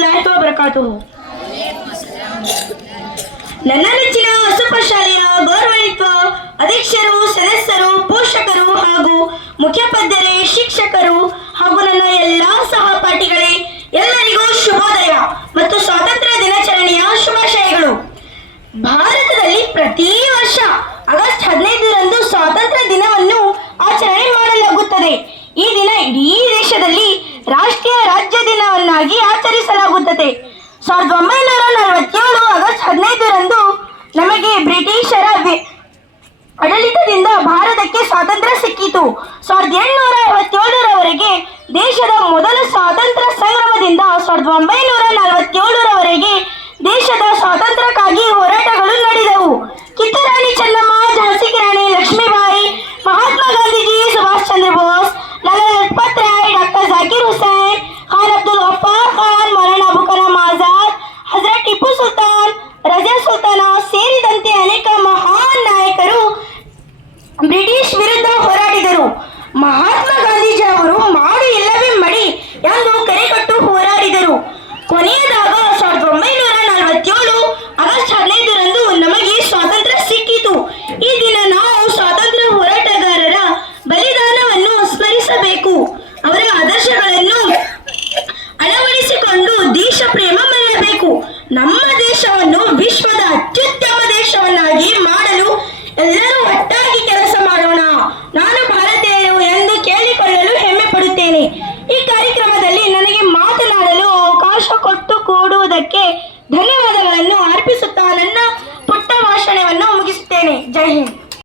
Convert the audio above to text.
ವರಹಮತುಲ್ಲಾಹಿ ವಬರಕಾತುಹು. ನನ್ನ ನೆಚ್ಚಿನ ಅಸಫ ಶಾಲೆಯ ಗೌರವಾನ್ವಿತ ಅಧ್ಯಕ್ಷರು, ಸದಸ್ಯರು, ಪೋಷಕರು ಹಾಗೂ ಮುಖ್ಯೋಪಾಧ್ಯಾಯರೇ, ಶಿಕ್ಷಕರು ಹಾಗೂ ನನ್ನ ಎಲ್ಲಾ ಸಹಪಾಠಿಗಳೇ, ಎಲ್ಲರಿಗೂ ಶುಭೋದಯ ಮತ್ತು ಸ್ವಾತಂತ್ರ್ಯ ದಿನಾಚರಣೆಯ ಶುಭಾಶಯಗಳು. ಭಾರತದಲ್ಲಿ ಪ್ರತಿ ವರ್ಷ ಆಗಸ್ಟ್ 15ರಂದು ಸ್ವಾತಂತ್ರ್ಯ ದಿನವನ್ನು ಆಚರಣೆ ಮಾಡಲಾಗುತ್ತದೆ. ಈ ದಿನ ಇಡೀ ದೇಶದಲ್ಲಿ ರಾಷ್ಟ್ರೀಯ ರಾಜ್ಯ ದಿನವನ್ನಾಗಿ ಆಚರಿಸಲಾಗುತ್ತದೆ. 1947 ಆಗಸ್ಟ್ 15ರಂದು ನಮಗೆ ಬ್ರಿಟಿಷರ ಆಡಳಿತದಿಂದ ಭಾರತಕ್ಕೆ ಸ್ವಾತಂತ್ರ್ಯ ಸಿಕ್ಕಿತು. 1857ರವರೆಗೆ ದೇಶದ ಮೊದಲ ಸ್ವಾತಂತ್ರ್ಯ ಸಂಗ್ರಾಮದಿಂದ 1947ರವರೆಗೆ ದೇಶದ ಸ್ವಾತಂತ್ರ್ಯಕ್ಕಾಗಿ ಹೋರಾಟಗಳು ನಡೆದವು. ಕಿತ್ತೂರಾಣಿ ಚೆನ್ನಮ್ಮ, ಝಾನ್ಸಿ ಕಿ ರಾಣಿ ಲಕ್ಷ್ಮೀಬಾಯಿ, ಮಹಾತ್ಮ ಗಾಂಧೀಜಿ, ಸುಭಾಷ್ ಚಂದ್ರ ಬೋಸ್, ಲಾಲಾ ಲಜಪತ್ ರಾಯ್, ಡಾಕ್ಟರ್ ಜಾಕಿರ್ ಹುಸೇನ್, ಖಾನ್ ಅಬ್ದುಲ್ ಗಫಾರ್ ಖಾನ್, ಮೌಲಾನಾ ಅಬು ಕಲಾಂ ಆಜಾದ್, ಹಜರತ್ ಟಿಪ್ಪು ಸುಲ್ತಾನ್, ರಜಿಯಾ ಸುಲ್ತಾನ ಸೇರಿದಂತೆ ಅನೇಕ ಮಹಾನ್ ನಾಯಕರು ಬ್ರಿಟಿಷ್ ವಿರುದ್ಧ ಹೋರಾಡಿದರು. ಮಹಾತ್ಮ ಗಾಂಧೀಜಿ ಅವರು ಮಾಡು ಇಲ್ಲವೇ ಮಡಿ ಎಂದು ಕರೆಕೊಟ್ಟು ಹೋರಾಡಿದರು. ಕೊನೆಯದಾಗ 1947 ಆಗಸ್ಟ್ 15ರಂದು ನಮಗೆ ಸ್ವಾತಂತ್ರ್ಯ ಸಿಕ್ಕಿತು. ಈ ದಿನ ನಾವು ಸ್ವಾತಂತ್ರ್ಯ ಹೋರಾಟಗಾರರ ಬಲಿದಾನವನ್ನು ಸ್ಮರಿಸಬೇಕು. ಅವರ ಆದರ್ಶಗಳನ್ನು ಅಳವಡಿಸಿಕೊಂಡು ದೇಶ ಪ್ರೇಮ ಮೆರೆಯಬೇಕು. ನಮ್ಮ ದೇಶವನ್ನು ವಿಶ್ವದ ಅತ್ಯುತ್ತಮ ದೇಶವನ್ನಾಗಿ ಮಾಡಲು ಎಲ್ಲರೂ ಒಟ್ಟಾಗಿ ಕೆಲಸ ಮಾಡೋಣ. ನಾನು ಭಾರತೀಯರು ಎಂದು ಕೇಳಿಕೊಳ್ಳಲು ಹೆಮ್ಮೆ ಪಡುತ್ತೇನೆ. ಈ ಕಾರ್ಯಕ್ರಮದಲ್ಲಿ ನನಗೆ ಮಾತನಾಡಲು ಅವಕಾಶ ಕೊಡುವುದಕ್ಕೆ ಧನ್ಯವಾದಗಳನ್ನು ಅರ್ಪಿಸುತ್ತಾ ನನ್ನ ಪುಟ್ಟ ಭಾಷಣವನ್ನು ಮುಗಿಸುತ್ತೇನೆ. ಜೈ ಹಿಂದ್.